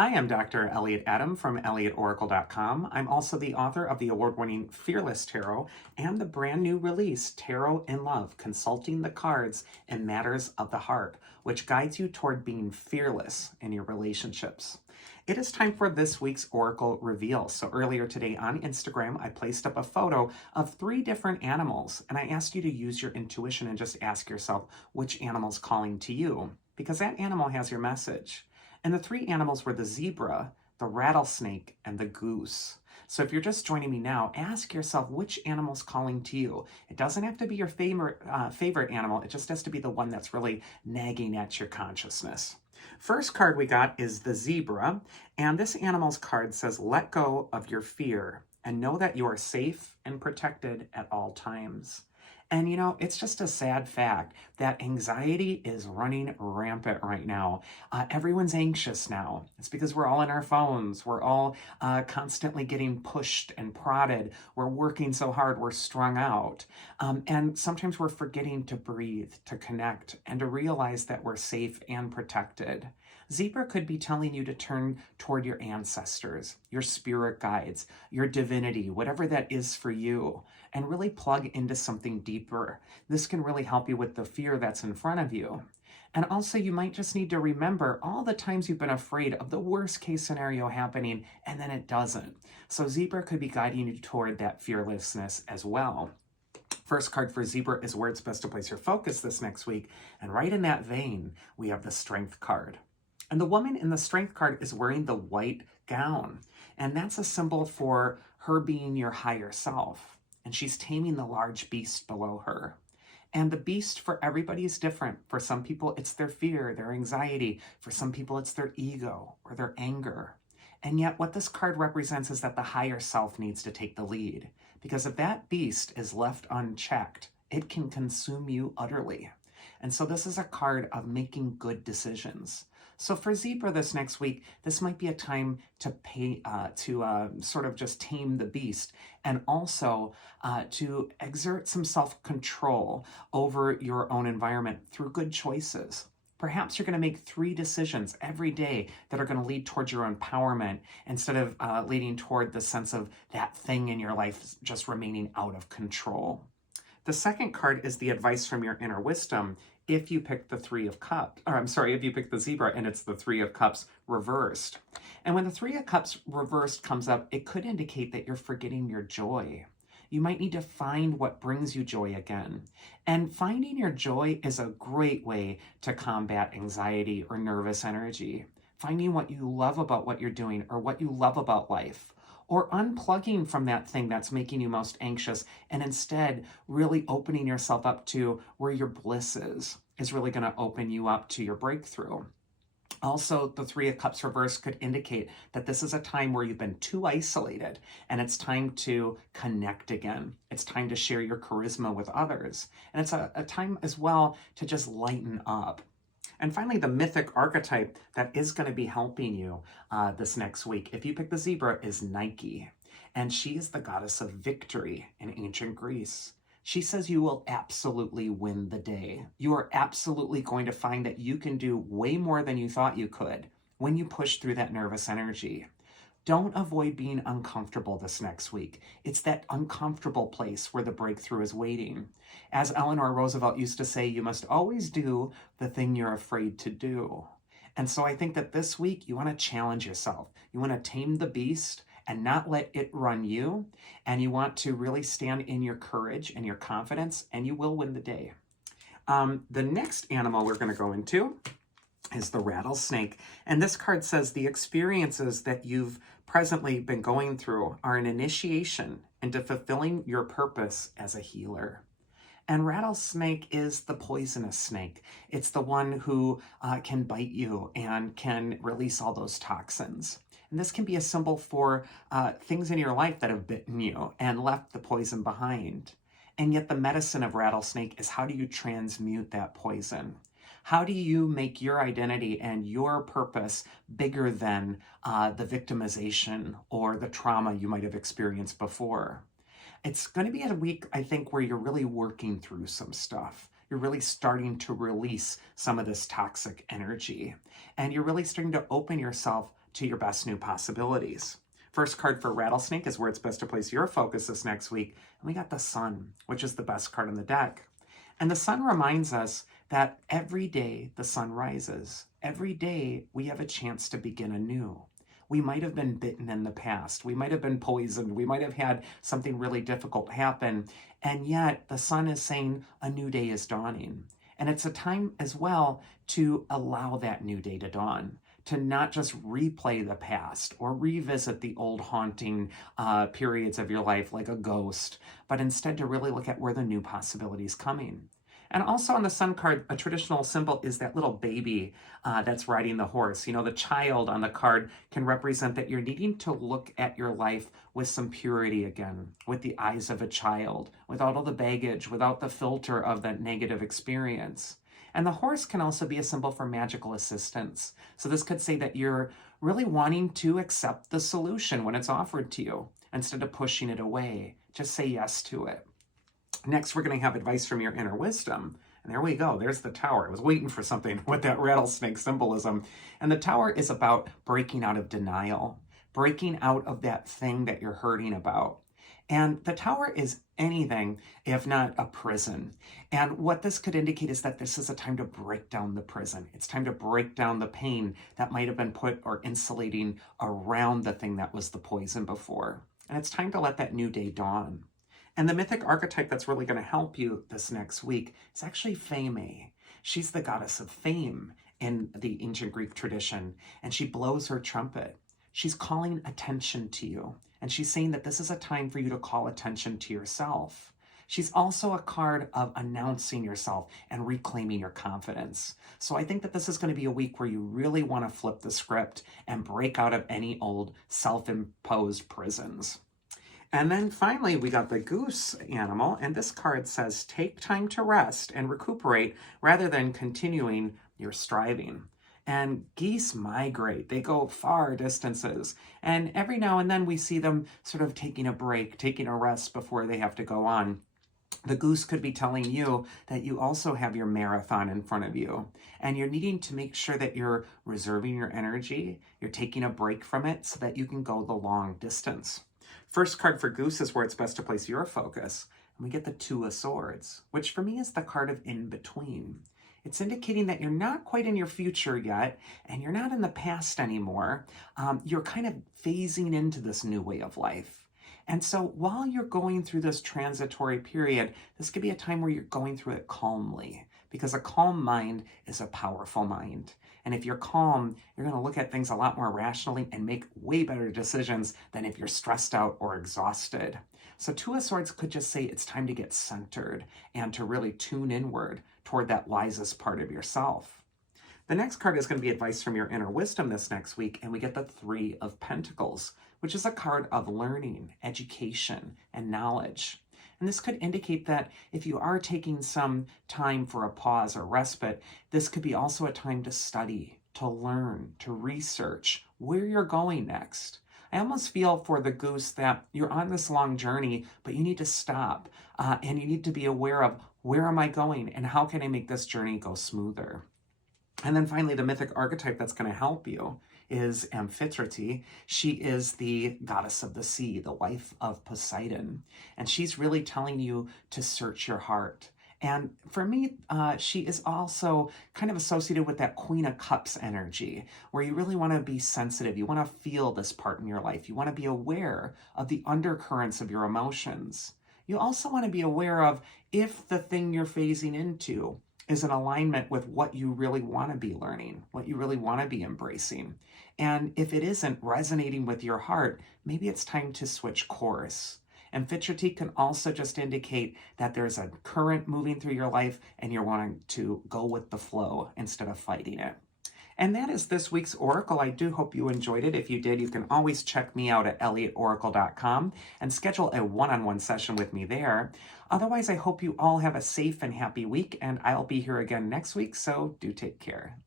Hi, I'm Dr. Elliot Adam from ElliotOracle.com. I'm also the author of the award-winning Fearless Tarot and the brand new release, Tarot in Love, Consulting the Cards in Matters of the Heart, which guides you toward being fearless in your relationships. It is time for this week's Oracle reveal. So earlier today on Instagram, I placed up a photo of 3 different animals, and I asked you to use your intuition and just ask yourself which animal's calling to you, because that animal has your message. And the 3 animals were the zebra, the rattlesnake, and the goose. So if you're just joining me now, ask yourself which animal's calling to you. It doesn't have to be your favorite animal. It just has to be the one that's really nagging at your consciousness. First card we got is the zebra, and this animal's card says, let go of your fear and know that you are safe and protected at all times. And you know, it's just a sad fact that anxiety is running rampant right now. Everyone's anxious now. It's because we're all in our phones. We're all constantly getting pushed and prodded. We're working so hard, we're strung out. And sometimes we're forgetting to breathe, to connect, and to realize that we're safe and protected. Zebra could be telling you to turn toward your ancestors, your spirit guides, your divinity, whatever that is for you, and really plug into something deeper. This can really help you with the fear that's in front of you. And also, you might just need to remember all the times you've been afraid of the worst case scenario happening, and then it doesn't. So Zebra could be guiding you toward that fearlessness as well. First card for Zebra is where it's best to place your focus this next week. And right in that vein, we have the Strength card. And the woman in the Strength card is wearing the white gown. And that's a symbol for her being your higher self. And she's taming the large beast below her. And the beast for everybody is different. For some people, it's their fear, their anxiety. For some people, it's their ego or their anger. And yet what this card represents is that the higher self needs to take the lead. Because if that beast is left unchecked, it can consume you utterly. And so this is a card of making good decisions. So for Zebra this next week, this might be a time to sort of just tame the beast, and also to exert some self-control over your own environment through good choices. Perhaps you're going to make 3 decisions every day that are going to lead towards your empowerment instead of leading toward the sense of that thing in your life just remaining out of control. The second card is the advice from your inner wisdom if you pick the 3 of Cups, or I'm sorry, if you pick the Zebra and it's the 3 of Cups reversed. And when the 3 of Cups reversed comes up, it could indicate that you're forgetting your joy. You might need to find what brings you joy again. And finding your joy is a great way to combat anxiety or nervous energy. Finding what you love about what you're doing or what you love about life. Or unplugging from that thing that's making you most anxious and instead really opening yourself up to where your bliss is really going to open you up to your breakthrough. Also, the 3 of Cups reversed could indicate that this is a time where you've been too isolated and it's time to connect again. It's time to share your charisma with others. And it's a time as well to just lighten up. And finally, the mythic archetype that is going to be helping you this next week, if you pick the Zebra, is Nike. And she is the goddess of victory in ancient Greece. She says you will absolutely win the day. You are absolutely going to find that you can do way more than you thought you could when you push through that nervous energy. Don't avoid being uncomfortable this next week. It's that uncomfortable place where the breakthrough is waiting. As Eleanor Roosevelt used to say, you must always do the thing you're afraid to do. And so I think that this week you want to challenge yourself. You want to tame the beast and not let it run you. And you want to really stand in your courage and your confidence, and you will win the day. The next animal we're going to go into is the rattlesnake. And this card says the experiences that you've presently been going through are an initiation into fulfilling your purpose as a healer. And rattlesnake is the poisonous snake. It's the one who can bite you and can release all those toxins. And this can be a symbol for things in your life that have bitten you and left the poison behind. And yet the medicine of rattlesnake is, how do you transmute that poison? How do you make your identity and your purpose bigger than the victimization or the trauma you might have experienced before? It's going to be a week, I think, where you're really working through some stuff. You're really starting to release some of this toxic energy. And you're really starting to open yourself to your best new possibilities. First card for Rattlesnake is where it's best to place your focus this next week. And we got the Sun, which is the best card in the deck. And the Sun reminds us that every day the sun rises. Every day we have a chance to begin anew. We might have been bitten in the past. We might have been poisoned. We might have had something really difficult happen. And yet the sun is saying a new day is dawning. And it's a time as well to allow that new day to dawn, to not just replay the past or revisit the old haunting periods of your life like a ghost, but instead to really look at where the new possibilities coming. And also on the Sun card, a traditional symbol is that little baby that's riding the horse. You know, the child on the card can represent that you're needing to look at your life with some purity again, with the eyes of a child, without all the baggage, without the filter of that negative experience. And the horse can also be a symbol for magical assistance. So this could say that you're really wanting to accept the solution when it's offered to you instead of pushing it away. Just say yes to it. Next, we're going to have advice from your inner wisdom. And there we go. There's the Tower. I was waiting for something with that rattlesnake symbolism. And the Tower is about breaking out of denial, breaking out of that thing that you're hurting about. And the Tower is anything if not a prison. And what this could indicate is that this is a time to break down the prison. It's time to break down the pain that might have been put or insulating around the thing that was the poison before. And it's time to let that new day dawn. And the mythic archetype that's really going to help you this next week is actually Fame. She's the goddess of fame in the ancient Greek tradition, and she blows her trumpet. She's calling attention to you, and she's saying that this is a time for you to call attention to yourself. She's also a card of announcing yourself and reclaiming your confidence. So I think that this is going to be a week where you really want to flip the script and break out of any old self-imposed prisons. And then finally, we got the Goose animal, and this card says, take time to rest and recuperate rather than continuing your striving. And geese migrate. They go far distances. And every now and then we see them sort of taking a break, taking a rest before they have to go on. The goose could be telling you that you also have your marathon in front of you, and you're needing to make sure that you're reserving your energy, you're taking a break from it so that you can go the long distance. First card for Goose is where it's best to place your focus. And we get the Two of Swords, which for me is the card of in between. It's indicating that you're not quite in your future yet, and you're not in the past anymore. You're kind of phasing into this new way of life. And so while you're going through this transitory period, this could be a time where you're going through it calmly, because a calm mind is a powerful mind. And if you're calm, you're going to look at things a lot more rationally and make way better decisions than if you're stressed out or exhausted. So Two of Swords could just say it's time to get centered and to really tune inward toward that wisest part of yourself. The next card is going to be advice from your inner wisdom this next week, and we get the Three of Pentacles, which is a card of learning, education, and knowledge. And this could indicate that if you are taking some time for a pause or respite, this could be also a time to study, to learn, to research where you're going next. I almost feel for the goose that you're on this long journey, but you need to stop and you need to be aware of where am I going and how can I make this journey go smoother. And then finally, the mythic archetype that's going to help you is Amphitrite. She is the goddess of the sea, the wife of Poseidon. And she's really telling you to search your heart. And for me, she is also kind of associated with that Queen of Cups energy, where you really want to be sensitive. You want to feel this part in your life. You want to be aware of the undercurrents of your emotions. You also want to be aware of if the thing you're phasing into is in alignment with what you really want to be learning, what you really want to be embracing. And if it isn't resonating with your heart, maybe it's time to switch course. Amphitrite can also just indicate that there's a current moving through your life and you're wanting to go with the flow instead of fighting it. And that is this week's Oracle. I do hope you enjoyed it. If you did, you can always check me out at elliotoracle.com and schedule a one-on-one session with me there. Otherwise, I hope you all have a safe and happy week, and I'll be here again next week, so do take care.